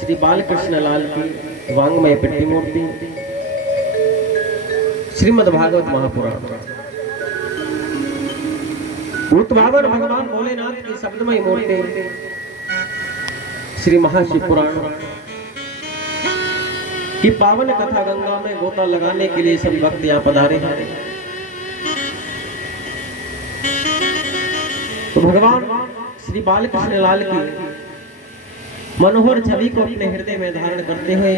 श्री बालकृष्ण लाल की वांग्मय पेटी मूर्ति श्रीमद् भागवत महापुराण। भूतभावन भगवान भोलेनाथ की शब्दमय मूर्ति श्री महाशिव पुराण की पावन कथा गंगा में गोता लगाने के लिए सभी भक्त यहाँ पधारे हैं। तो भगवान श्री बालकृष्ण लाल की मनोहर छवि को अपने हृदय में धारण करते हुए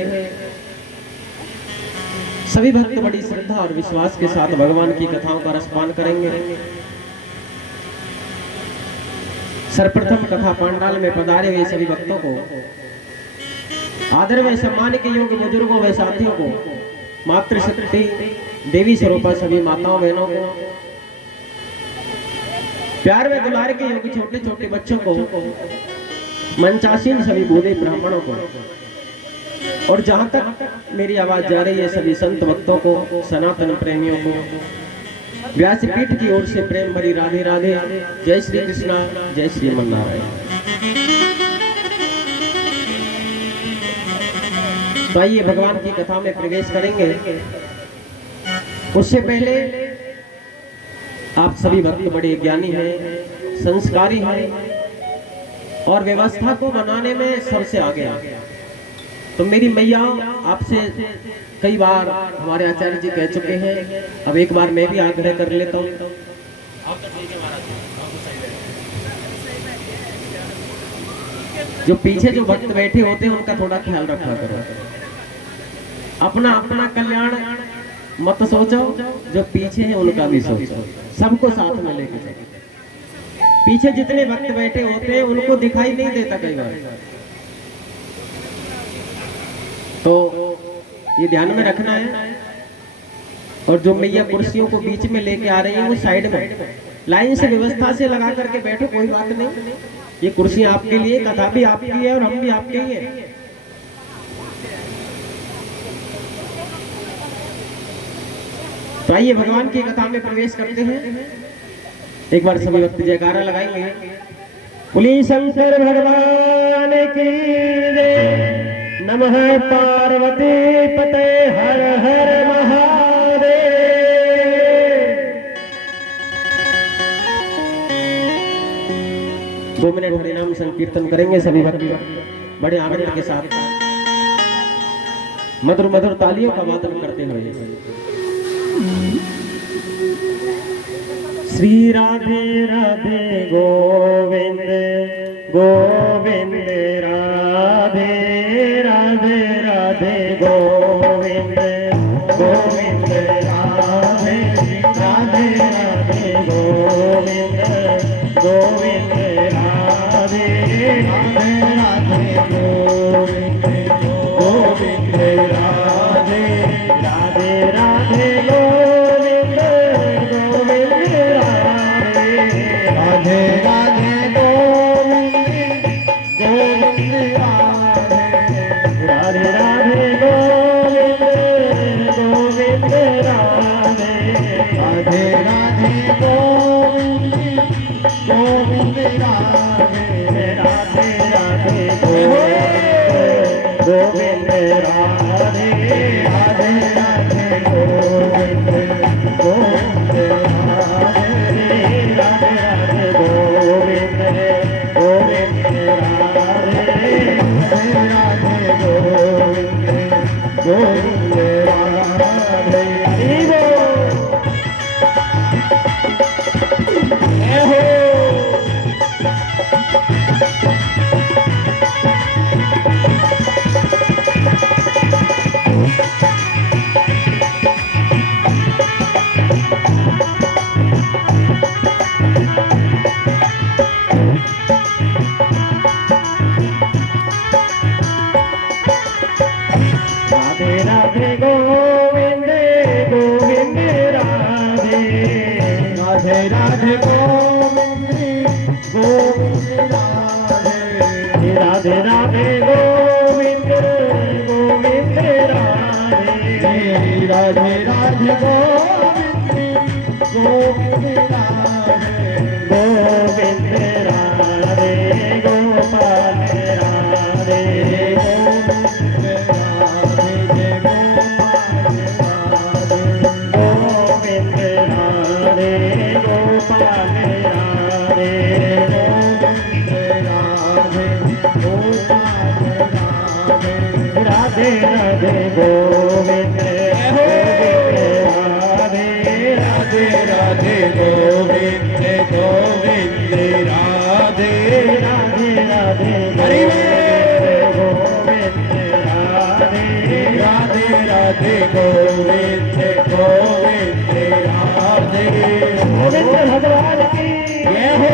सभी भक्त बड़ी श्रद्धा और विश्वास के साथ भगवान की कथाओं का रसपान करेंगे। सर्वप्रथम कथा पांडाल में पधारे हुए सभी भक्तों को, आदर व सम्मान के योग्य बुजुर्गों व साथियों को, मातृशक्ति देवी स्वरूपा सभी माताओं बहनों को, प्यार व दुलार के योग्य छोटे छोटे बच्चों को, मंचासीन सभी बूढ़े ब्राह्मणों को और जहां तक मेरी आवाज जा रही है सभी संत भक्तों को, सनातन प्रेमियों को व्यासपीठ की ओर से प्रेम भरी राधे राधे। जय श्री कृष्णा, जय श्रीमन नारायण। तो आइए भगवान की कथा में प्रवेश करेंगे। उससे पहले आप सभी भक्त बड़े ज्ञानी हैं, संस्कारी हैं और व्यवस्था को बनाने में सबसे आगे आ गया। तो मेरी मैया आपसे कई बार हमारे आचार्य जी कह चुके हैं, अब एक बार मैं भी आग्रह कर लेता हूँ। जो पीछे जो भक्त बैठे होते हैं उनका थोड़ा ख्याल रखा करो, अपना अपना कल्याण मत सोचो, जो पीछे है उनका भी सोचो, सबको साथ में लेके चलो। पीछे जितने भक्त बैठे होते हैं उनको दिखाई नहीं देता कई बार, तो ये ध्यान में रखना है। और जो मैया कुर्सियों को बीच में लेके आ रही है वो साइड में लाइन से व्यवस्था से लगा करके बैठो, कोई बात नहीं। ये कुर्सी आपके लिए, कथा भी आपकी है और हम भी आपके ही हैं। तो आइए भगवान की कथा में प्रवेश करते हैं। एक बार सभी भक्त जयकारा लगाएंगे। बोलिए शंकर भगवान की जय। नमः पार्वती पते हर हर महादेव। 2 मिनट हरि नाम संकीर्तन करेंगे सभी भक्त बड़े आनंद के साथ, मधुर मधुर तालियों का वादन करते हुए। श्री राधे राधे गोविंद गोविंद राधे राधे राधे गोविंद गोविंद राधे राधे राधे गोविंद गोविंद राधे राधे राधे गोविंद गोविंद राधे राधे राधे गोविंद गोविंद राधे राधे गोविंद गोविंद राधे राधे गोविंद गोविंद राधे राधे राधे गोविंद गोविंद राधे राधे राधे गोविंद गोविंद राधे राधे राधे गोविंद गोविंद राधे राधे राधे गोविंद गोविंद राधे राधे गोविंद गोविंद राधे। राधे गोविंद गोविंद राधे राधे राधे गोविंद गोविंद राधे राधे राधे गोविंद गोविंद राधे राधे राधे गोविंद गोविंद राधे गोविंद राधे गोपाल राधे राधे राधे गोविंद राधे राधे राधे गोविंद गोविंद राधे राधे राधे हरि गोविंद राधे राधे राधे गोविंद गोविंद राधे गोविंद भगवान की जय हो।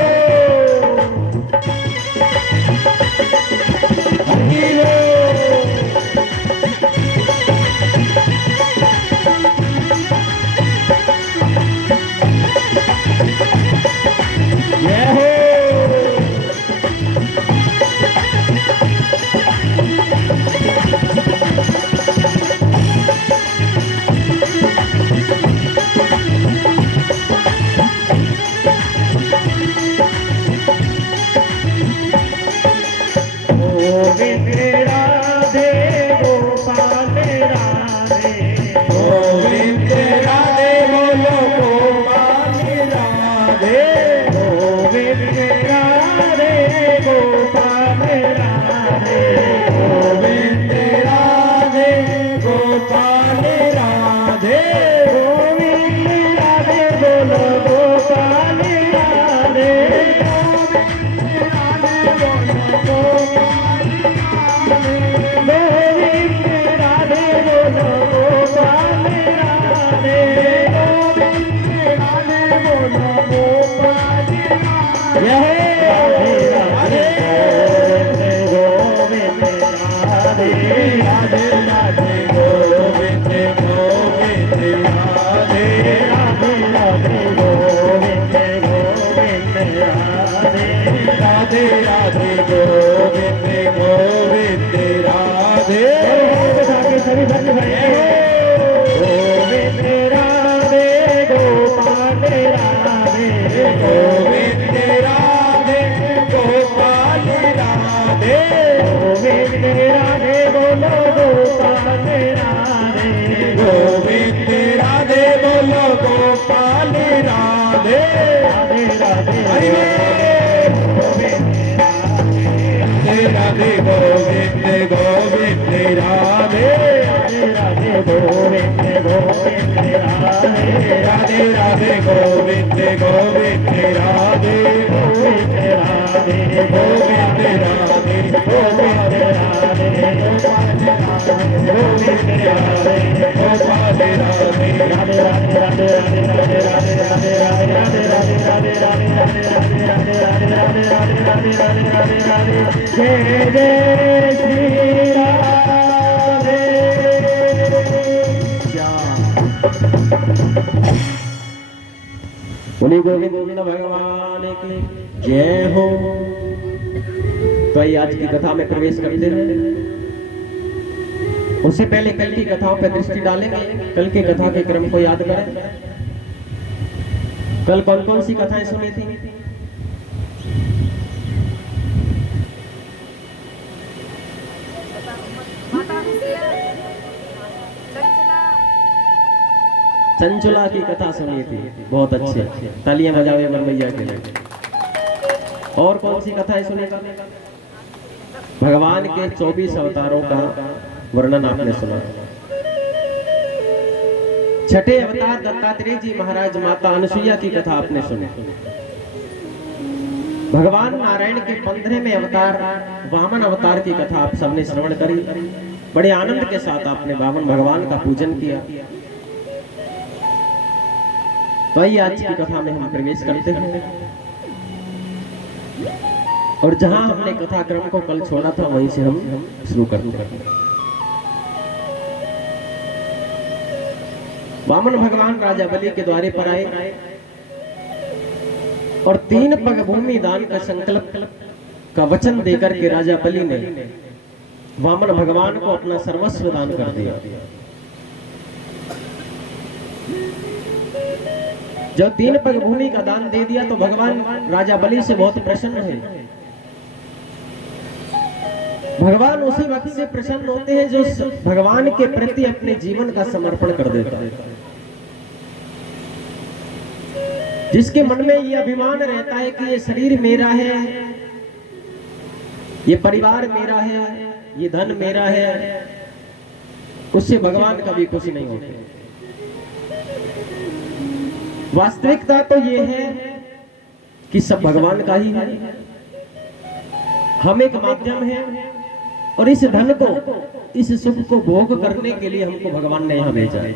राधे गोविंद गोविंद राधे राधे गोविंद गोविंद राधे राधे राधे गोविंद गोविंद राधे गोविंद राधे गोविंद राधे गोविंद राधे गोविंद राधे गोपाल राधे राधे राधे राधे राधे राधे राधे राधे राधे राधे राधे राधे राधे राधे राधे राधे जय जय श्री राधे बोली गोविंद गोविंद भगवान की जय हो। तो आइए आज की कथा में प्रवेश करते हैं। उससे पहले कल की कथाओं पर दृष्टि डालेंगे। कल के कथा के क्रम को याद करें। कल कौन कौन सी कथाएं सुनी थी? चंचला की कथा सुनी थी, बहुत अच्छे, तालियां बजावे मैया के लिए। और कौन सी कथाएं सुनी? भगवान के 24 अवतारों का वर्णन आपने सुना। छठे अवतार दत्तात्रेय जी महाराज माता अनसुईया की कथा आपने सुनी। भगवान नारायण के 15वें अवतार वामन अवतार की कथा आप सबने श्रवण करी। बड़े आनंद के साथ आपने वामन भगवान का पूजन किया। तो आइए आज की कथा में हम प्रवेश करते हैं। और जहां हमने कथा क्रम को कल छोड़ा था वहीं से हम शुरू करते हैं। वामन भगवान राजा बलि के द्वारे पर आए और 3 पग भूमि दान का संकल्प का वचन देकर के राजा बलि ने वामन भगवान को अपना सर्वस्व दान कर दिया। जब 3 पग भूमि का दान दे दिया तो भगवान राजा बलि से बहुत प्रसन्न है। भगवान उसी वक्त से प्रसन्न होते हैं जो भगवान के प्रति अपने जीवन का समर्पण कर देता है, जिसके मन में ये अभिमान रहता है कि ये शरीर मेरा है, ये परिवार मेरा है, ये धन मेरा है, उससे भगवान कभी खुश नहीं होते। वास्तविकता तो ये है कि सब भगवान का ही है, हम एक माध्यम है, और इस धन को, इस सुख को भोग करने के लिए हमको भगवान ने यहां भेजा है।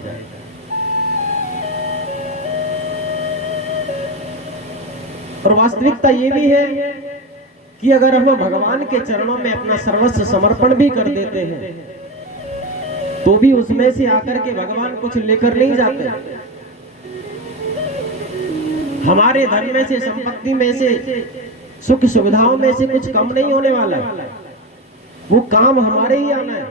और वास्तविकता ये भी है कि अगर हम भगवान के चरणों में अपना सर्वस्व समर्पण भी कर देते हैं तो भी उसमें से आकर के भगवान कुछ लेकर नहीं जाते। हमारे धन में से, संपत्ति में से, सुख सुविधाओं में से कुछ कम नहीं होने वाला, वो काम हमारे ही आना है।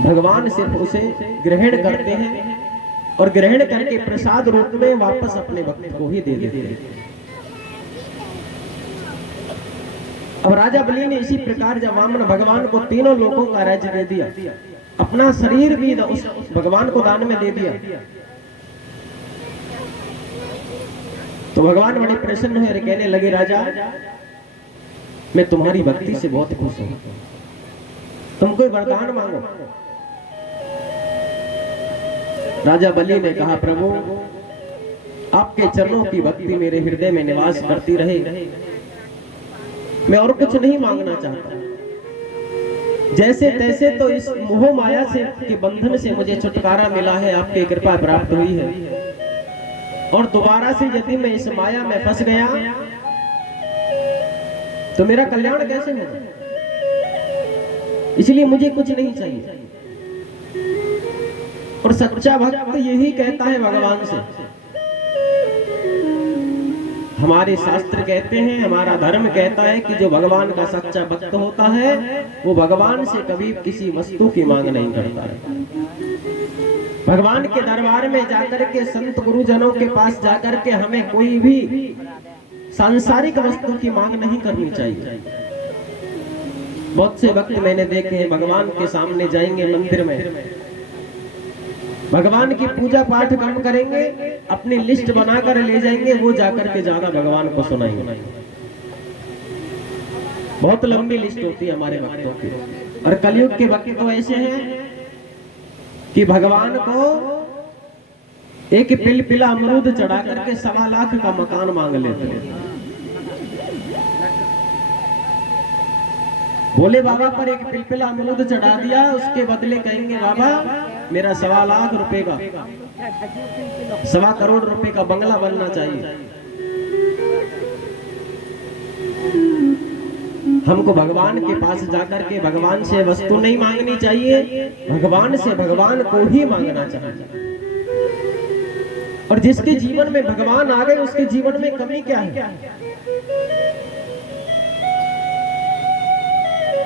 भगवान सिर्फ उसे ग्रहण करते हैं और ग्रहण करके प्रसाद रूप में वापस अपने भक्त को ही दे देते हैं। अब राजा बलि ने इसी प्रकार जब वामन भगवान को तीनों लोगों का राज्य दे दिया, अपना शरीर भी उस भगवान को दान में दे दिया, तो भगवान बड़े प्रसन्न हुए, कहने लगे राजा मैं तुम्हारी भक्ति से बहुत खुश हूं, तुम कोई वरदान मांगो। राजा बलि ने कहा प्रभु आपके चरणों की भक्ति मेरे हृदय में निवास करती रहे, मैं और कुछ नहीं मांगना चाहता। जैसे तैसे तो इस मोह माया से के बंधन से मुझे छुटकारा मिला है, आपकी कृपा प्राप्त हुई है, और दोबारा से यदि मैं इस माया में फंस गया तो मेरा कल्याण कैसे होगा, इसलिए मुझे कुछ नहीं चाहिए। और सच्चा भक्त यही कहता है भगवान से। हमारे शास्त्र कहते हैं, हमारा धर्म कहता है कि जो भगवान का सच्चा भक्त होता है वो भगवान से कभी किसी वस्तु की मांग नहीं करता है। भगवान के दरबार में जाकर के, संत गुरुजनों के पास जाकर के हमें कोई भी सांसारिक वस्तु की मांग नहीं करनी चाहिए। बहुत से भक्त मैंने देखे हैं भगवान के सामने जाएंगे मंदिर में, भगवान की पूजा पाठ कम करेंगे, अपनी लिस्ट बनाकर ले जाएंगे, वो जाकर के ज्यादा भगवान को सुनाएंगे। बहुत लंबी लिस्ट होती है हमारे भक्तों की। और कलयुग के भक्त तो ऐसे हैं कि भगवान को एक पिलपिला अमरूद चढ़ा करके 1.25 लाख का मकान मांग लेते हैं। भोले बाबा पर एक पिलपिला अमरूद चढ़ा दिया, उसके बदले कहेंगे बाबा मेरा 1.25 लाख रुपए का, 1.25 करोड़ रुपए का बंगला बनना चाहिए। हमको भगवान के पास जाकर के भगवान से वस्तु नहीं मांगनी चाहिए, भगवान से भगवान को ही मांगना चाहिए। और जिसके जीवन में भगवान आ गए उसके जीवन में कमी क्या है।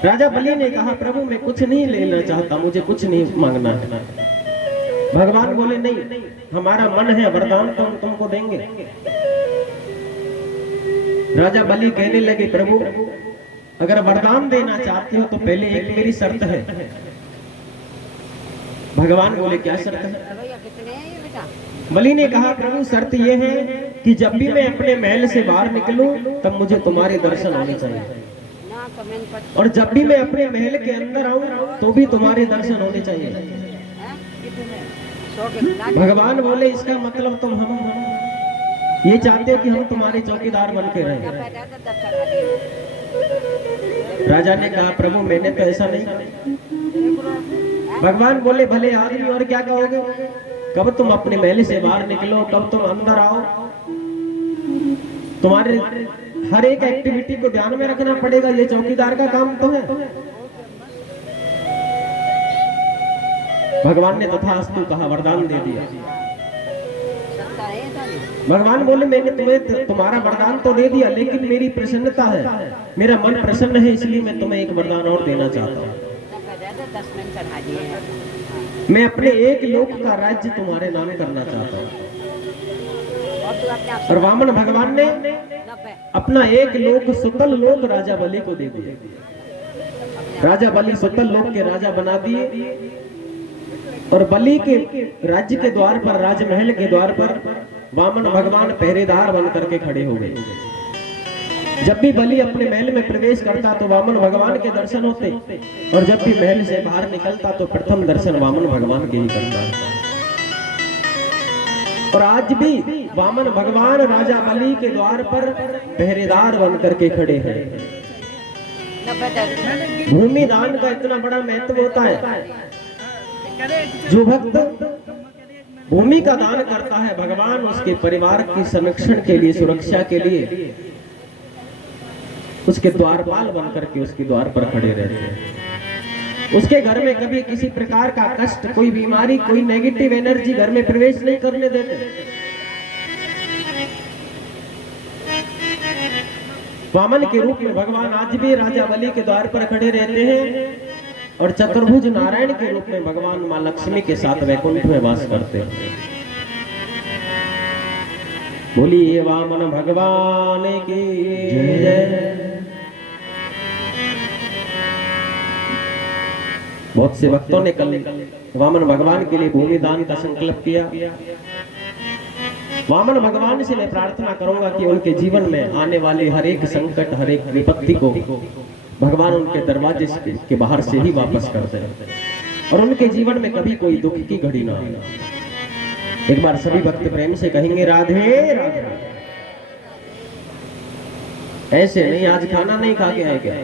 राजा बलि ने कहा प्रभु मैं कुछ नहीं लेना चाहता, मुझे कुछ नहीं मांगना है। भगवान बोले नहीं, हमारा मन है, वरदान तो हम तुमको देंगे। राजा बलि कहने लगे प्रभु अगर वरदान देना चाहते हो तो पहले एक मेरी शर्त है। भगवान बोले क्या शर्त है। बलि ने कहा प्रभु शर्त यह है कि जब भी मैं अपने महल से बाहर निकलूं तब मुझे तुम्हारे दर्शन होने चाहिए, और जब भी मैं अपने महल के अंदर आऊं तो भी तुम्हारे दर्शन होने चाहिए। भगवान बोले इसका मतलब तुम हम ये चाहते हो कि हम तुम्हारे चौकीदार बन के रहें। राजा ने कहा प्रभु मैंने तो ऐसा नहीं कहा। भगवान बोले भले आदमी और क्या कहोगे, कब तुम अपने महल से बाहर निकलो, कब तुम अंदर आओ, तुम्हारे हर एक एक्टिविटी को ध्यान में रखना पड़ेगा, ये चौकीदार का काम तो है। भगवान ने तथास्तु कहा, वरदान दे दिया। भगवान बोले मैंने तुम्हें तुम्हारा वरदान तो दे दिया, लेकिन मेरी प्रसन्नता है, मेरा मन प्रसन्न है, इसलिए मैं तुम्हें एक वरदान और देना चाहता हूँ। मैं अपने एक लोक का राज्य तुम्हारे नाम करना चाहता हूँ। और वामन भगवान ने अपना एक लोक सुतल लोक राजा बलि को दे दिया। राजा बलि सुतल लोक के राजा बना दिए, और बलि के राज्य के द्वार पर, राजमहल के द्वार पर वामन भगवान पहरेदार बन करके खड़े हो गए। जब भी बलि अपने महल में प्रवेश करता तो वामन भगवान के दर्शन होते, और जब भी महल से बाहर निकलता तो प्रथम दर्शन वामन भगवान के ही करता। और आज भी वामन भगवान राजा बलि के द्वार पर पहरेदार बन करके खड़े हैं। भूमि दान का इतना बड़ा महत्व होता है। जो भक्त भूमि का दान करता है, भगवान उसके परिवार की संरक्षण के लिए, सुरक्षा के लिए उसके द्वारपाल बनकर के उसके द्वार पर खड़े रहते हैं। उसके घर में कभी किसी प्रकार का कष्ट, कोई बीमारी, कोई नेगेटिव एनर्जी घर में प्रवेश नहीं करने देते। वामन के रूप में भगवान आज भी राजा बलि के द्वार पर खड़े रहते हैं, और चतुर्भुज नारायण के रूप में भगवान मां लक्ष्मी के साथ वैकुंठ में वास करते हैं। बोलिए वामन भगवान की जय। बहुत से भक्तों ने कल वामन भगवान के लिए भूमि दान का संकल्प किया। वामन भगवान से मैं प्रार्थना करूंगा कि उनके जीवन में आने वाले हर एक संकट, हर एक विपत्ति को भगवान उनके दरवाजे के बाहर से ही वापस कर दे, और उनके जीवन में कभी कोई दुख की घड़ी ना आए। एक बार सभी भक्त प्रेम से कहेंगे राधे राधे। ऐसे नहीं, आज खाना नहीं खा के आए क्या?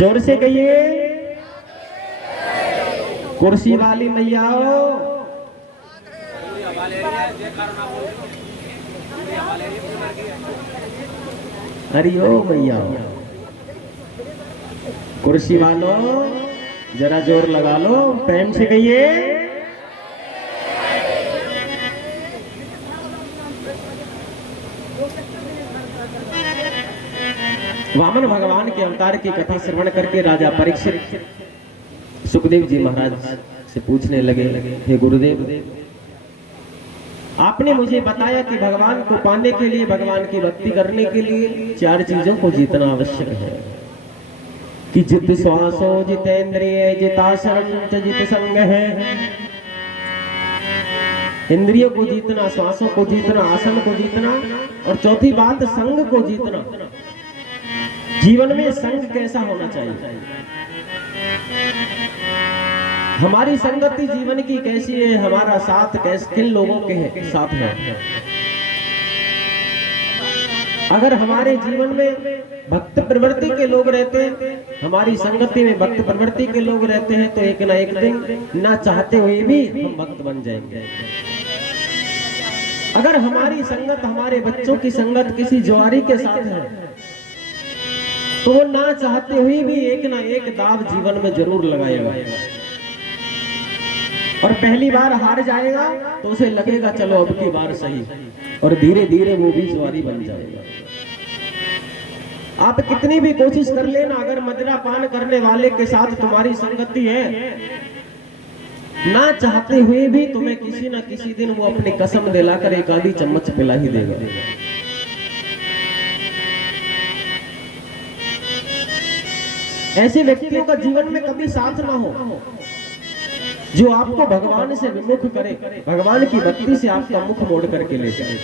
जोर से कहिए कुर्सी वाली मैया। हरिओ भैया, कुर्सी वालों जरा जोर लगा लो, प्रेम से कहिए। वामन भगवान के अवतार की कथा श्रवण करके राजा परीक्षित सुखदेव जी महाराज से पूछने लगे, हे गुरुदेव, आपने मुझे बताया कि भगवान को पाने के लिए, भगवान की भक्ति करने के लिए 4 चीजों को जीतना आवश्यक है कि जित श्वासो जितेंद्रिय जितासनम च जित संग है। इंद्रियों को जीतना, श्वासों को जीतना, आसन को जीतना, और चौथी बात संग को जीतना। जीवन में संग कैसा होना चाहिए, हमारी संगति जीवन की कैसी है, हमारा साथ किन लोगों के साथ है। अगर हमारे जीवन में भक्त प्रवृत्ति के लोग रहते हैं, हमारी संगति में भक्त प्रवृत्ति के लोग रहते हैं, तो एक ना एक दिन ना चाहते हुए भी हम भक्त बन जाएंगे। अगर हमारी संगत, हमारे बच्चों की संगत किसी जुआरी के साथ है, तो वो ना चाहते हुए भी एक ना एक दाव जीवन में जरूर लगाएगा, और पहली बार हार जाएगा तो उसे लगेगा चलो अब की बार सही, और धीरे धीरे वो भी जुआरी बन जाएगा। आप कितनी भी कोशिश कर लेना, अगर मदिरा पान करने वाले के साथ तुम्हारी संगति है, ना चाहते हुए भी तुम्हें किसी ना किसी दिन वो अपनी कसम दिलाकर एक आधी चम्मच पिला ही देगा। ऐसे व्यक्तियों का जीवन में कभी साथ ना हो जो आपको भगवान से विमुख करे, भगवान की भक्ति से आपका मुख मोड़ करके ले जाए।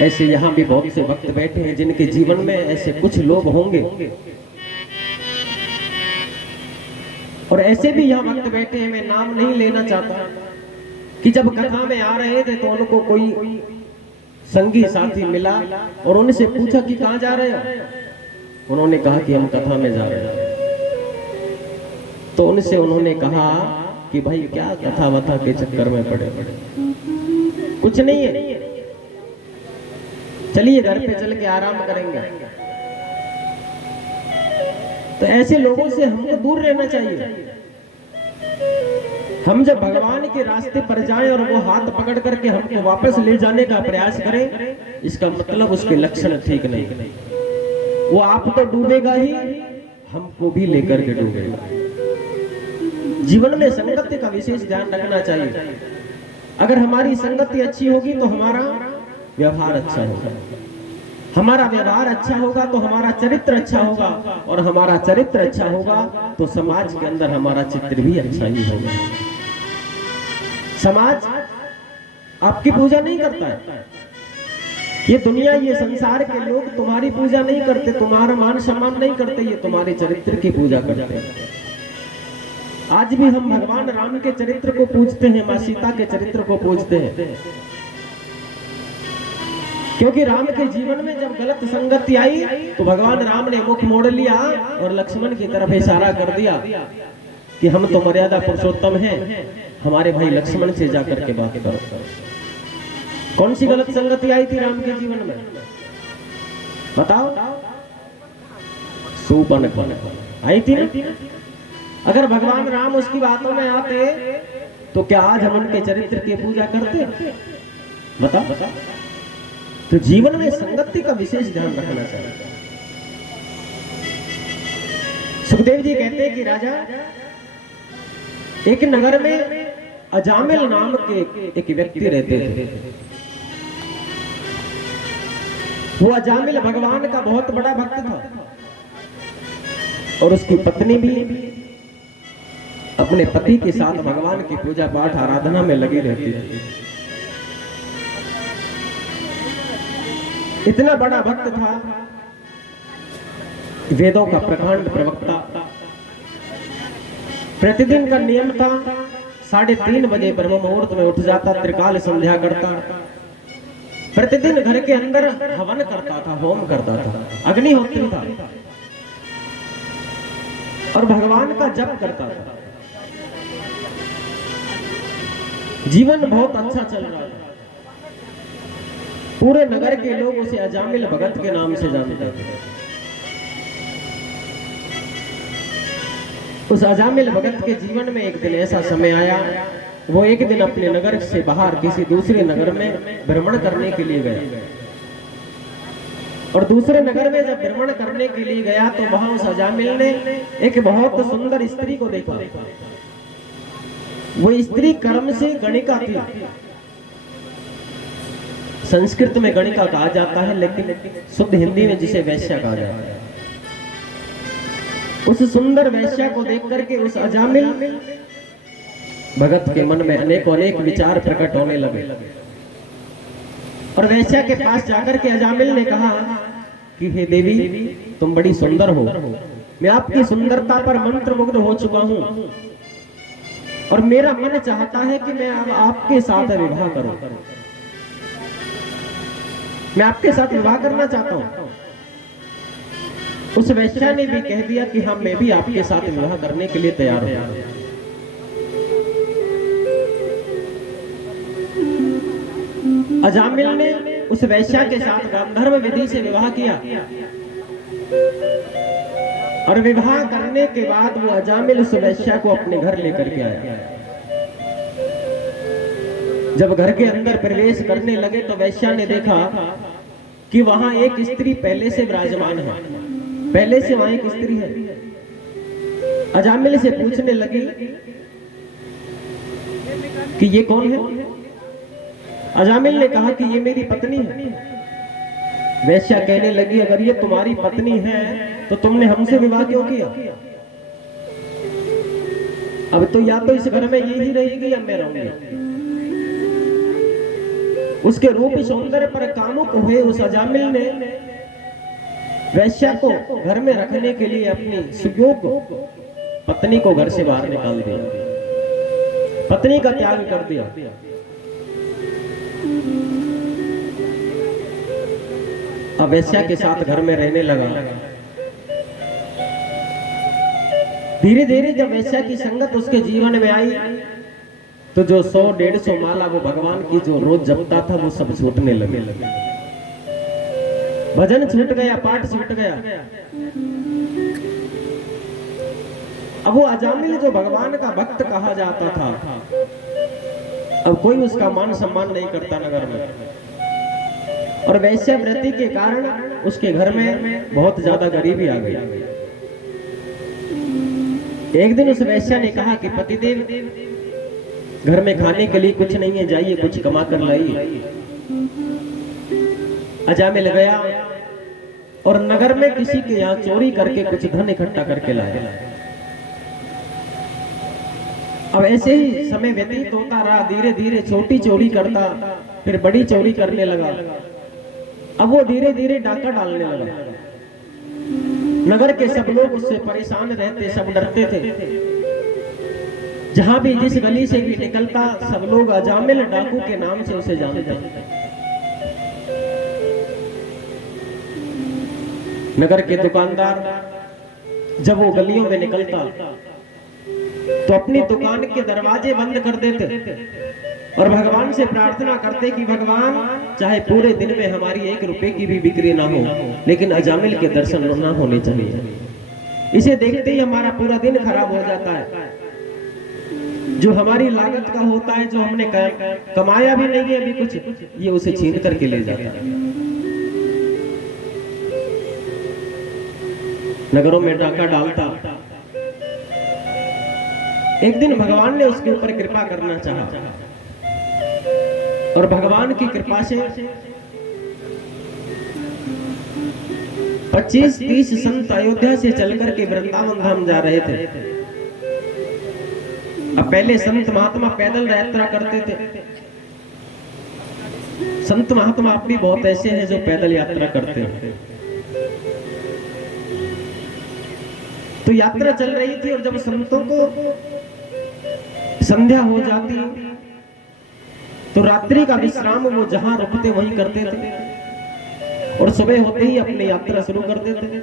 ऐसे यहाँ भी बहुत से भक्त बैठे हैं जिनके जीवन में ऐसे कुछ लोग होंगे, और ऐसे भी यहाँ भक्त बैठे हैं, मैं नाम नहीं लेना चाहता, कि जब कथा में आ रहे थे तो उनको कोई संगी साथी मिला और उनसे पूछा कि कहाँ जा रहे हो। उन्होंने कहा कि हम कथा में जा रहे हैं। तो उनसे उन्होंने कहा कि भाई क्या कथा वथा के चक्कर में पड़े, कुछ नहीं है, चलिए घर पे चल के आराम करेंगे। तो ऐसे लोगों से हमको दूर रहना चाहिए। हम जब भगवान के रास्ते पर जाएं और वो हाथ पकड़ करके हमको वापस ले जाने का प्रयास करें, इसका मतलब उसके लक्षण ठीक नहीं। वो आप तो डूबेगा ही, हमको भी लेकर के डूबेगा। जीवन में संगति का विशेष ध्यान रखना चाहिए। अगर हमारी संगति अच्छी होगी तो हमारा व्यवहार अच्छा होगा, हमारा व्यवहार अच्छा होगा तो हमारा चरित्र अच्छा होगा, और हमारा चरित्र अच्छा होगा तो समाज के अंदर हमारा चित्र भी अच्छा ही होगा। समाज आपकी पूजा नहीं करता है। ये दुनिया, ये संसार के लोग तुम्हारी पूजा नहीं करते, तुम्हारा मान सम्मान नहीं करते, ये तुम्हारे चरित्र की पूजा करते हैं। आज भी हम भगवान राम के चरित्र को पूजते हैं, मां सीता के चरित्र को पूजते हैं, क्योंकि राम के जीवन में जब गलत संगति आई तो भगवान राम ने मुख मोड़ लिया और लक्ष्मण की तरफ इशारा कर दिया कि हम तो मर्यादा पुरुषोत्तम हैं, हमारे भाई लक्ष्मण से जाकर के बात करो। कौन सी गलत संगति आई थी राम के जीवन में, बताओ? सूर्पनखा आई थी ना। अगर भगवान राम उसकी बातों में आते तो क्या आज हम उनके चरित्र की पूजा करते? बताओ। तो जीवन में संगति का विशेष ध्यान रखना चाहिए। सुखदेव जी कहते हैं कि राजा, एक नगर में अजामिल नाम के एक व्यक्ति रहते थे। वो अजामिल भगवान का बहुत बड़ा भक्त था और उसकी पत्नी भी अपने पति के साथ भगवान की पूजा पाठ आराधना में लगी रहती थी। इतना बड़ा भक्त था, वेदों का प्रकांड प्रवक्ता। प्रतिदिन का नियम था 3:30 बजे ब्रह्म मुहूर्त में उठ जाता, त्रिकाल संध्या करता, प्रतिदिन घर के अंदर हवन करता था, होम करता था, अग्निहोत्री था और भगवान का जप करता था। जीवन बहुत अच्छा चल रहा था। पूरे नगर के लोग उसे अजामिल भगत के नाम से जानते थे। उस अजामिल भगत के जीवन में एक दिन ऐसा समय आया, वो एक दिन अपने नगर से बाहर किसी दूसरे नगर में भ्रमण करने के लिए गया और दूसरे नगर में जब भ्रमण करने के लिए गया तो वहां उस अजामिल ने एक बहुत सुंदर स्त्री को देखा। वो स्त्री कर्म से गणिका थी। संस्कृत में गणिका कहा जाता है, लेकिन शुद्ध हिंदी में जिसे वैश्या कहा जाता है। उस सुंदर वैश्या को देख करके उस अजामिल भगत के मन में अनेक विचार प्रकट होने लगे और वैश्या के पास जाकर के अजामिल ने कहा कि हे देवी, तुम बड़ी सुंदर हो, मैं आपकी सुंदरता पर मंत्रमुग्ध हो चुका हूं और मेरा मन चाहता है कि मैं अब आपके साथ विवाह करूं, मैं आपके साथ विवाह करना चाहता हूं। उस वैश्या ने भी कह दिया कि हाँ, मैं भी आपके साथ विवाह करने के लिए तैयार हूं। अजामिल ने उस वैश्या के साथ गांधर्व विधि से विवाह किया और विवाह करने के बाद वो अजामिल उस वैश्या को अपने घर लेकर के आया। जब घर के अंदर प्रवेश करने लगे तो वैश्या ने देखा कि वहां एक स्त्री पहले से विराजमान है, पहले से वहां एक स्त्री है। अजामिल से पूछने लगी कि ये कौन है? अजामिल ने कहा कि ये मेरी पत्नी है। वैश्या कहने लगी, अगर ये तुम्हारी पत्नी है तो तुमने हमसे विवाह क्यों किया? अब तो या तो इस घर में यही रहेगी या मैं रहूंगी। उसके रूप सौंदर्य पर कामुक हुए उस अजामिल ने वैश्या को घर में रखने के लिए अपनी सुयोग्य पत्नी को घर से बाहर निकाल दिया, पत्नी का त्याग कर दिया। अब वैश्या के साथ घर में रहने लगा। धीरे धीरे जब वैश्या की संगत उसके जीवन में आई तो जो 100-150 माला वो भगवान की जो रोज जपता था वो सब छूटने लगे। भजन छूट गया, पाठ छूट गया। अब वो अजामिल जो भगवान का भक्त कहा जाता था, अब कोई उसका मान सम्मान नहीं करता नगर में और वैश्यावृत्ति के कारण उसके घर में बहुत ज्यादा गरीबी आ गई। एक दिन उस वैश्या ने कहा कि पतिदेव, घर में खाने के लिए कुछ नहीं है, जाइए कुछ कमा कर लाइए। अजामिल गया और नगर में किसी के यहाँ चोरी करके कुछ धन इकट्ठा करके लाया। अब ऐसे ही समय व्यतीत होता रहा, धीरे धीरे छोटी चोरी करता, फिर बड़ी चोरी करने लगा। अब वो धीरे धीरे डाका डालने लगा। नगर के सब लोग उससे परेशान रहते, सब डरते थे। जहां भी जिस गली से भी निकलता, सब लोग अजामिल डाकू के नाम से उसे जानते। नगर के दुकानदार जब वो गलियों में निकलता तो अपनी दुकान के दरवाजे बंद कर देते और भगवान से प्रार्थना करते कि भगवान, चाहे पूरे दिन में हमारी 1 रुपए की भी बिक्री ना हो, लेकिन अजामिल के दर्शन ना होने चाहिए। इसे देखते ही हमारा पूरा दिन खराब हो जाता है। जो हमारी लागत का होता है, जो हमने कमाया भी नहीं है अभी कुछ, ये उसे छीन करके ले जाता है। नगरों में डाका डालता। एक दिन भगवान ने उसके ऊपर कृपा करना चाहा और भगवान की कृपा से 25-30 संत अयोध्या से चलकर के वृंदावन धाम जा रहे थे। अब पहले संत महात्मा पैदल यात्रा करते थे। संत महात्मा अब भी बहुत ऐसे हैं जो पैदल यात्रा करते हैं। तो यात्रा चल रही थी और जब संतों को संध्या हो जाती तो रात्रि का विश्राम वो जहां रुकते वहीं करते थे और सुबह होते ही अपनी यात्रा शुरू कर देते थे।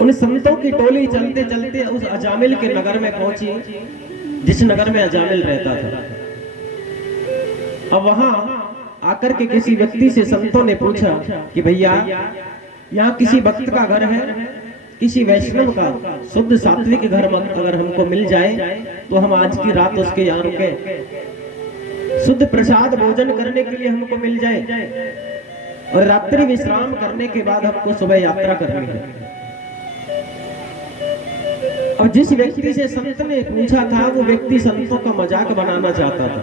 उन संतों की टोली चलते चलते उस अजामिल के नगर में पहुंची, जिस नगर में अजामिल रहता था। अब वहां आकर के किसी व्यक्ति से संतों ने पूछा कि भैया, यहाँ किसी भक्त का घर है, किसी वैष्णव का शुद्ध सात्विक घर अगर हमको मिल जाए तो हम आज की रात उसके यहाँ रुके, शुद्ध प्रसाद भोजन करने के लिए हमको मिल जाए और रात्रि विश्राम करने के बाद हमको सुबह यात्रा करनी है। और जिस व्यक्ति से संत ने पूछा था, वो व्यक्ति संतों का मजाक बनाना चाहता था।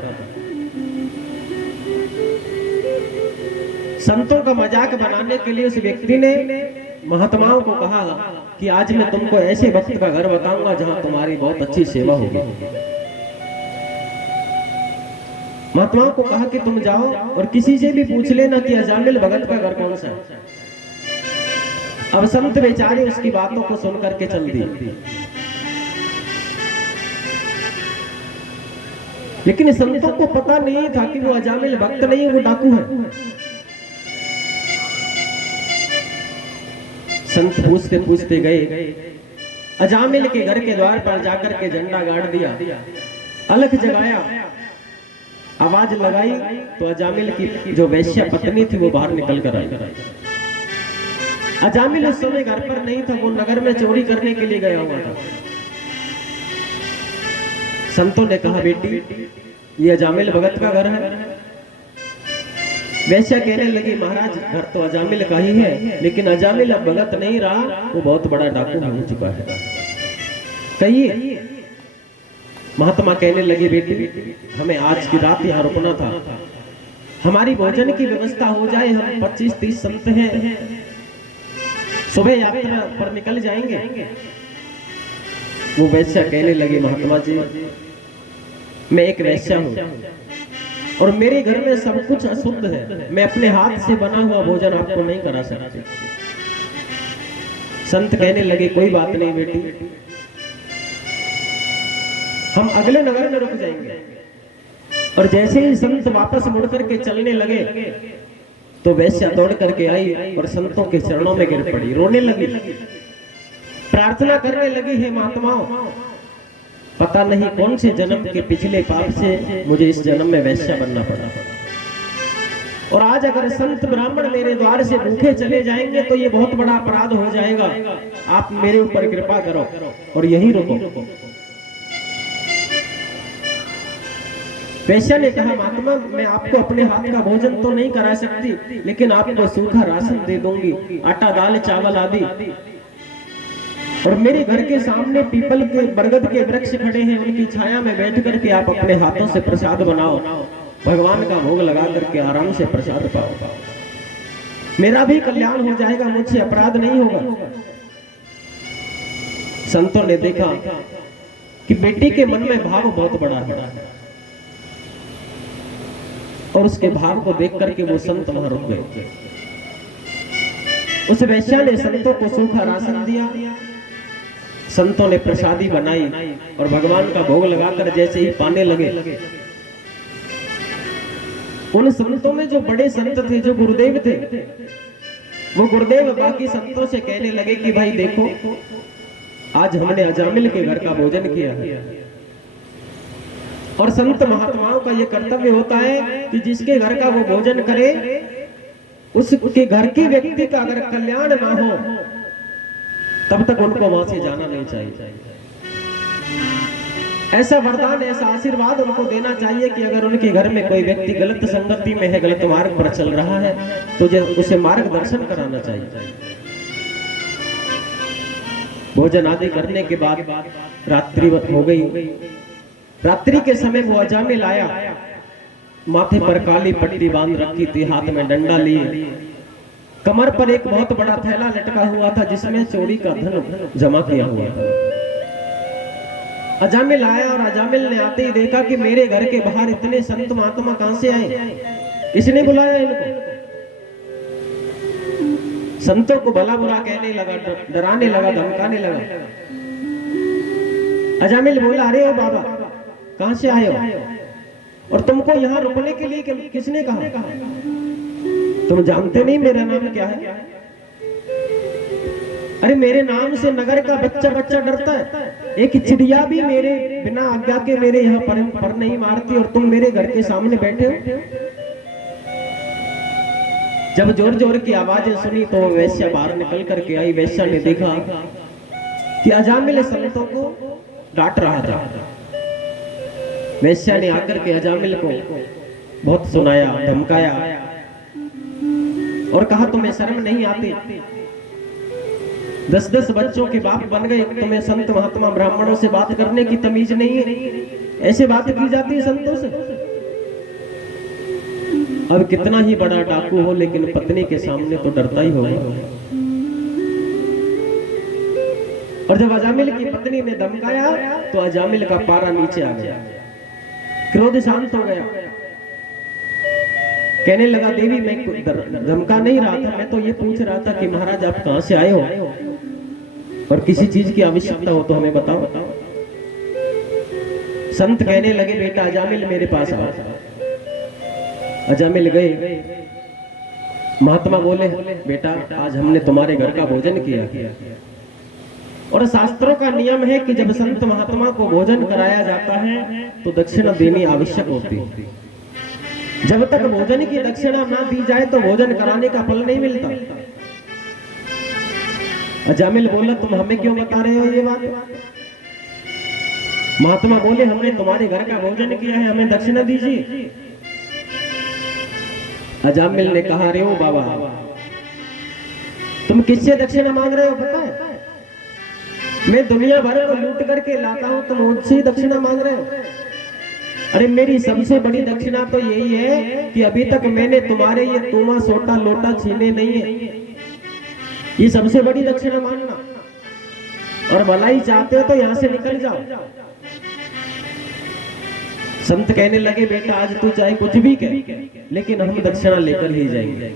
संतों का मजाक बनाने के लिए उस व्यक्ति ने महात्माओं को कहा कि आज मैं तुमको ऐसे भक्त का घर बताऊंगा जहां तुम्हारी बहुत अच्छी सेवा होगी। महात्माओं को कहा कि तुम जाओ और किसी से भी पूछ लेना कि अजामिल भगत का घर कौन सा है। अब संत बेचारे उसकी बातों को सुन करके चल दिए, लेकिन संतों को पता नहीं था कि वो अजामिल भक्त नहीं, वो डाकू है। संत पूछते पूछते गए, अजामिल के घर के द्वार पर जाकर के झंडा गाड़ दिया, अलख जगाया, आवाज लगाई तो अजामिल की जो वैश्या पत्नी थी वो बाहर निकल कर आई। अजामिल उस समय घर पर नहीं था, वो नगर में चोरी करने के लिए गया हुआ था। संतों ने कहा, बेटी ये अजामिल भगत का घर है। वैश्या कहने लगी, महाराज घर तो अजामिल का ही है, लेकिन अजामिल अब भगत नहीं रहा, वो बहुत बड़ा डाकू हो चुका है। कहिए। महात्मा कहने लगे, बेटी हमें आज की रात यहाँ रुकना था, हमारी भोजन की व्यवस्था हो जाए, हम 25-30 संत हैं, सुबह यात्रा पर निकल जाएंगे। वो वैश्या कहने लगी, महात्मा जी मैं एक वैश्या हूँ और मेरे घर में सब कुछ अशुद्ध है, मैं अपने हाथ से बना हुआ भोजन आपको नहीं करा सकती। संत कहने लगे, कोई बात नहीं बेटी, हम अगले नगर में रुक जाएंगे। और जैसे ही संत वापस मुड़ करके चलने लगे तो वैश्या दौड़ करके आई और संतों के चरणों में गिर पड़ी, रोने लगी, प्रार्थना करने लगी, हे महात्माओं पता नहीं कौन से जन्म के पिछले पाप से मुझे इस जन्म में वैश्या बनना पड़ा, और आज अगर संत ब्राह्मण मेरे द्वार से भूखे चले जाएंगे तो ये बहुत बड़ा अपराध हो जाएगा, आप मेरे ऊपर कृपा करो और यही रुको। वैश्या ने कहा, महात्मा मैं आपको अपने हाथ का भोजन तो नहीं करा सकती, लेकिन आपको सूखा राशन दे दूंगी, आटा दाल चावल आदि, और मेरे घर के सामने पीपल के बरगद के वृक्ष खड़े हैं, उनकी छाया में बैठ करके आप अपने हाथों से प्रसाद बनाओ, भगवान का भोग लगा करके आराम से प्रसाद पाओ, मेरा भी कल्याण हो जाएगा, मुझसे अपराध नहीं होगा। संतों ने देखा कि बेटी के मन में भाव बहुत बड़ा है, और उसके भाव को देख करके वो संत वहां रुक गए। उस वैश्या ने संतों को सूखा राशन दिया, संतों ने प्रसादी बनाई और भगवान का भोग लगाकर जैसे ही पाने लगे, उन संतों में जो बड़े संत थे, जो गुरुदेव थे, वो गुरुदेव बाकी संतों से कहने लगे कि भाई देखो, आज हमने अजामिल के घर का भोजन किया है। और संत महात्माओं का यह कर्तव्य होता है कि जिसके घर का वो भोजन करे, उसके घर के व्यक्ति का अगर कल्याण ना हो तब तक उनको वहां से जाना नहीं चाहिए। ऐसा वरदान, ऐसा आशीर्वाद उनको देना चाहिए कि अगर उनके घर में कोई व्यक्ति गलत संगति में है, गलत मार्ग पर चल रहा है, तो उसे मार्गदर्शन कराना चाहिए। भोजन आदि करने के बाद रात्रि हो गई। रात्रि के समय वो अजामिल आया, माथे पर काली पट्टी बांध रखी थी, हाथ में डंडा लिए, कमर पर एक बहुत बड़ा थैला लटका हुआ था जिसमें चोरी का धन जमा किया हुआ था। अजामिल आया और अजामिल ने आते ही देखा कि मेरे घर के बाहर इतने संत महात्मा कहां से आए, किसने बुलाया इनको। संतों को भला बुरा कहने लगा, डराने लगा, धमकाने लगा। अजामिल बोला, अरे ओ बाबा, कहां से आए हो और तुमको यहाँ रुकने के लिए किसने कहा? तुम जानते नहीं मेरा नाम क्या है? अरे मेरे नाम से नगर का बच्चा बच्चा डरता है, एक चिड़िया भी मेरे बिना आज्ञा के मेरे यहाँ पर नहीं मारती, और तुम मेरे घर के सामने बैठे हो। जब जोर जोर की आवाजें सुनी तो वैश्या बाहर निकल करके आई। वैश्या ने देखा कि अजामिल संतों को डांट रहा था। वैश्या ने आकर के अजामिल को बहुत सुनाया, धमकाया और कहा, तुम्हें शर्म नहीं आती? 10-10 बच्चों के बाप बन गए, तुम्हें संत महात्मा ब्राह्मणों से बात करने की तमीज नहीं है? ऐसे बात की जाती है संतों से? अब कितना ही बड़ा डाकू हो, लेकिन पत्नी के सामने तो डरता ही होगा। और जब अजामिल की पत्नी ने धमकाया तो अजामिल का पारा नीचे आ गया, क्रोध शांत हो गया। कहने लगा, देवी मैं धमका नहीं रहा था, मैं तो ये पूछ रहा था कि महाराज आप कहां से आए हो और किसी चीज की आवश्यकता हो तो हमें बताओ। संत कहने लगे, बेटा अजामिल मेरे पास आओ। अजामिल गए। महात्मा बोले, बेटा आज हमने तुम्हारे घर का भोजन किया, और शास्त्रों का नियम है कि जब संत महात्मा को भोजन कराया जाता है तो दक्षिणा देनी आवश्यक होती है। जब तक भोजन की दक्षिणा ना दी जाए तो भोजन कराने का फल नहीं मिलता। अजामिल बोला, तुम हमें क्यों बता रहे हो ये बात? महात्मा बोले, हमने तुम्हारे घर का भोजन किया है, हमें दक्षिणा दीजिए। अजामिल ने कहा, रे ओ बाबा, तुम किससे दक्षिणा मांग रहे हो पता है? मैं दुनिया भर को लूट करके लाता हूं, तुम मुझसे ही दक्षिणा मांग रहे हो? अरे मेरी सबसे बड़ी दक्षिणा तो यही है कि अभी तक मैंने तुम्हारे ये तूमा सोटा लोटा छीने नहीं है। ये सबसे बड़ी दक्षिणा मांगना, और भलाई चाहते हो तो यहां से निकल जाओ। संत कहने लगे, बेटा आज तू चाहे कुछ भी कह, लेकिन हम दक्षिणा लेकर ही जाएंगे।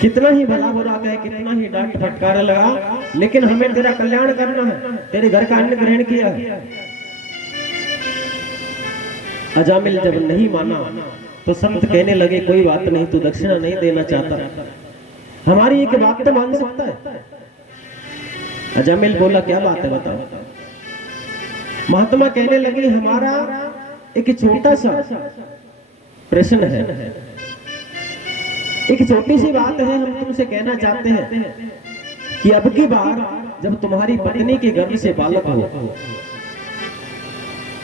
कितना ही भला बुरा कहे, कितना ही डांट फटकार लगा, लेकिन हमें तेरा कल्याण करना है, तेरे घर का अन्न ग्रहण किया है। अजामिल जब नहीं माना तो संत कहने लगे, कोई बात नहीं, तू दक्षिणा नहीं देना चाहता, हमारी एक बात तो मान सकता है। अजामिल बोला, क्या बात है बताओ। महात्मा कहने लगे, हमारा एक छोटा सा प्रश्न है, एक छोटी सी बात है, हम तुमसे कहना चाहते हैं कि अब की बार जब तुम्हारी पत्नी के गर्भ से बालक हो,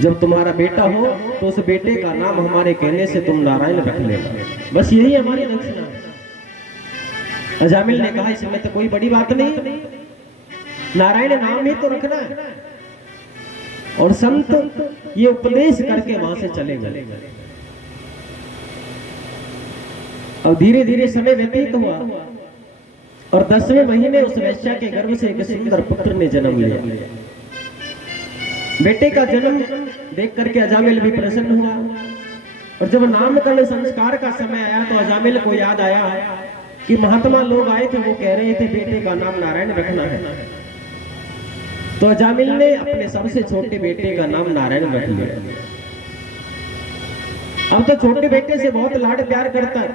जब तुम्हारा बेटा हो, तो उस बेटे का नाम हमारे कहने से तुम नारायण रख लेना, बस यही हमारी दक्षिणा है। अजामिल ने कहा, इसमें तो कोई बड़ी बात नहीं, नारायण नाम ही तो रखना है। और संत ये उपदेश करके वहां से चले गए। अब धीरे धीरे समय व्यतीत हुआ और 10वें महीने उस वैश्या के गर्भ से एक सुंदर पुत्र ने जन्म लिया। बेटे का जन्म देख करके अजामिल भी प्रसन्न हुआ, और जब नामकरण संस्कार का समय आया तो अजामिल को याद आया कि महात्मा लोग आए थे, वो कह रहे थे बेटे का नाम नारायण रखना है। तो अजामिल ने अपने सबसे छोटे बेटे का नाम नारायण रख लिया। अब तो छोटे बेटे से बहुत लाड प्यार करता है।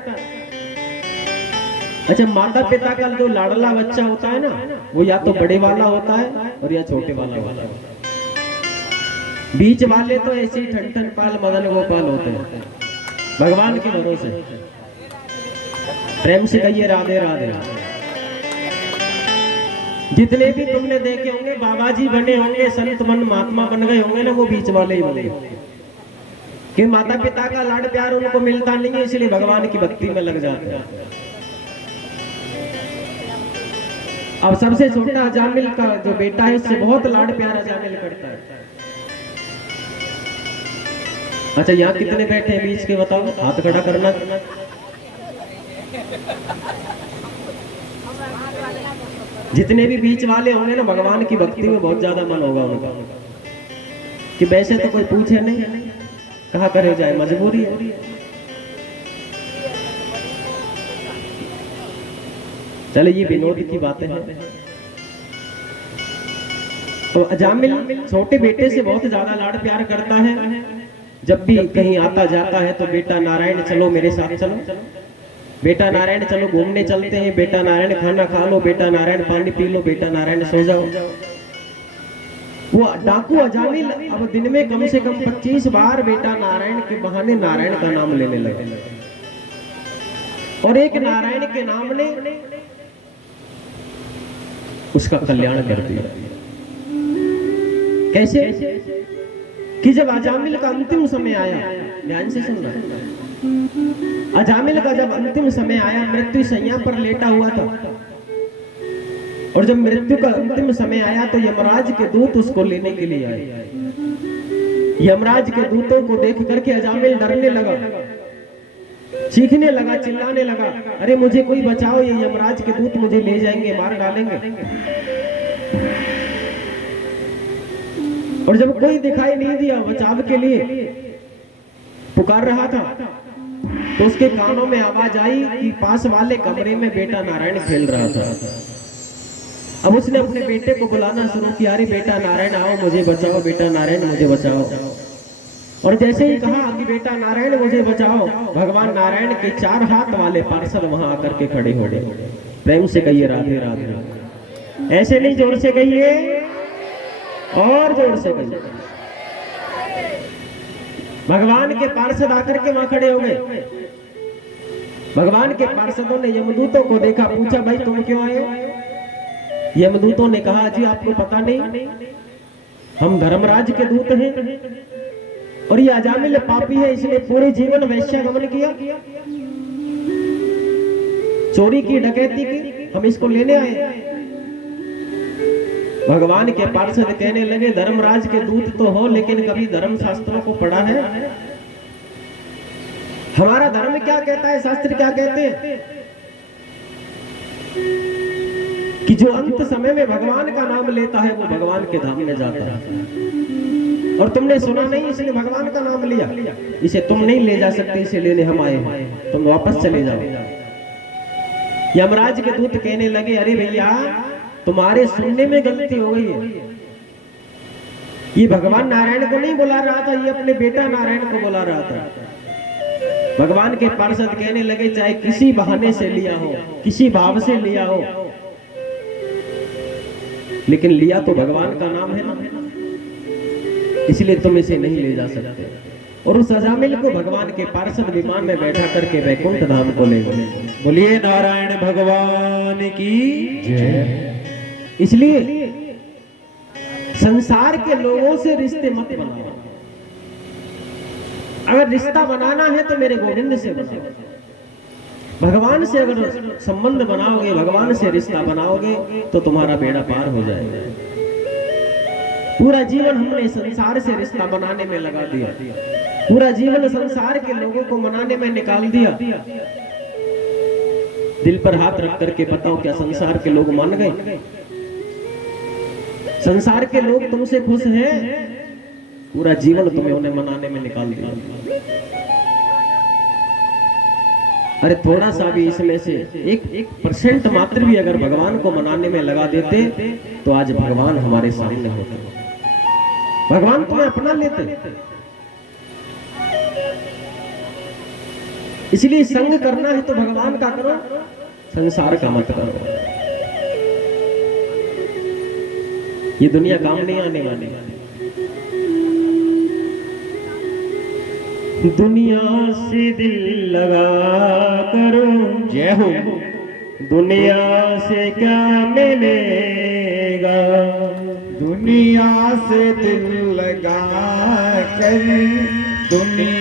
अच्छा, माता पिता का जो लाडला बच्चा होता है ना, वो या तो बड़े वाला होता है और या छोटे वाला होता है। बीच वाले तो ऐसे ही ठन ठन पाल मदन गोपाल होते हैं, भगवान के भरोसे। प्रेम से कहिए राधे राधे। जितने भी तुमने देखे होंगे बाबा जी बने होंगे, संत मन महात्मा बन गए होंगे ना, वो बीच वाले ही होंगे, कि माता पिता का लाड प्यार उनको मिलता नहीं है, इसलिए भगवान की भक्ति में लग जाते हैं। अब सबसे छोटा अजामिल का जो बेटा है, उससे बहुत लाड प्यार अजामिल करता है। अच्छा, यहाँ कितने बैठे हैं बीच के, बताओ, हाथ खड़ा करना। जितने भी बीच वाले होंगे ना, भगवान की भक्ति में बहुत ज्यादा मन होगा उनका, कि वैसे तो कोई पूछे नहीं, कहा करे जाए, मजबूरी है। चले, ये विनोद की बातें हैं। तो अजामिल छोटे बेटे से बहुत ज्यादा लाड प्यार करता है। जब भी कहीं आता जाता है तो बेटा नारायण चलो मेरे साथ चलो, बेटा नारायण चलो घूमने चलते हैं, बेटा नारायण खाना खा लो, बेटा नारायण पानी पी लो, बेटा नारायण सो जाओ। वो डाकू अजामिल अब दिन में कम से कम 25 बार बेटा नारायण के बहाने नारायण का नाम लेने लगे, और एक नारायण के नाम ने उसका कल्याण कर दिया। कैसे? कि जब अजामिल का अंतिम समय आया, ध्यान से सुनना, अजामिल का जब अंतिम समय आया, मृत्यु शैया पर लेटा हुआ था, और जब मृत्यु का अंतिम समय आया तो यमराज के दूत उसको लेने के लिए आए। यमराज के दूतों को देख करके अजामिल डरने लगा, चीखने लगा, चिल्लाने लगा, अरे मुझे कोई बचाओ, ये यमराज के दूत मुझे ले जाएंगे, मार डालेंगे। और जब कोई दिखाई नहीं दिया बचाव के लिए, पुकार रहा था, तो उसके कानों में आवाज आई कि पास वाले कमरे में बेटा नारायण खेल रहा था। अब उसने अपने बेटे को बुलाना शुरू किया, अरे बेटा नारायण आओ मुझे बचाओ, बेटा नारायण मुझे बचाओ। और जैसे ही कहा कि बेटा नारायण मुझे बचाओ, भगवान नारायण के 4 हाथ वाले पार्षद वहां आकर के खड़े हो गए। प्रेम से कहिए राधे राधे। ऐसे नहीं, जोर से कहिए, और जोर से कहिए। भगवान के पार्षद आकर के वहां खड़े हो गए। भगवान के पार्षदों ने यमदूतों को देखा, पूछा भाई तुम क्यों आए हो? यमदूतों ने कहा जी आपको पता नहीं, हम धर्मराज के दूत हैं, और ये अजामिल पापी है, इसने पूरे जीवन वैश्यागमन किया, चोरी की, डकैती की, हम इसको लेने आए। भगवान के पार्षद कहने लगे, धर्मराज के दूत तो हो, लेकिन कभी धर्म शास्त्रों को पढ़ा है? हमारा धर्म क्या कहता है, शास्त्र क्या कहते हैं? कि जो अंत समय में भगवान का नाम लेता है वो भगवान के धाम में जाता है। और तुमने सुना नहीं, इसने भगवान का नाम लिया, इसे तुम नहीं ले जा सकते, इसे लेने हम आए हैं, तुम वापस चले जाओ। यमराज के दूत कहने लगे, अरे भैया तुम्हारे सुनने में गलती हो गई है, ये भगवान नारायण को नहीं बुला रहा था, ये अपने बेटा नारायण को बुला रहा था। भगवान के पार्षद कहने लगे, चाहे किसी बहाने से लिया हो, किसी भाव से लिया हो, लेकिन लिया तो भगवान का नाम है ना, इसलिए तुम इसे नहीं ले जा सकते। और उस अजामिल को भगवान के पार्षद विमान में बैठा करके वैकुंठ धाम को ले गए। बोलिए नारायण भगवान की जय। इसलिए संसार के लोगों से रिश्ते मत बनाओ, अगर रिश्ता बनाना है तो मेरे गोविंद से बनाओ। भगवान से अगर संबंध बनाओगे, भगवान से रिश्ता बनाओगे तो तुम्हारा बेड़ा पार हो जाएगा। पूरा जीवन हमने संसार से रिश्ता बनाने में लगा दिया, पूरा जीवन संसार के लोगों को मनाने में निकाल दिया। दिल पर हाथ रख करके बताओ, क्या संसार के लोग मान गए? संसार के लोग तुमसे खुश हैं? पूरा जीवन तुम्हें उन्हें मनाने में निकाल दिया। अरे थोड़ा सा भी इसमें से 1% मात्र भी अगर भगवान को मनाने में लगा देते तो आज भगवान हमारे सामने होते, भगवान तुम्हें अपना लेते। इसलिए संग करना है तो भगवान का करो, संसार का मत करो। ये दुनिया काम नहीं आने वाली। दुनिया से दिल लगा करो, जय हो। दुनिया से क्या मिलेगा, दुनिया से दिल लगा कर दुनिया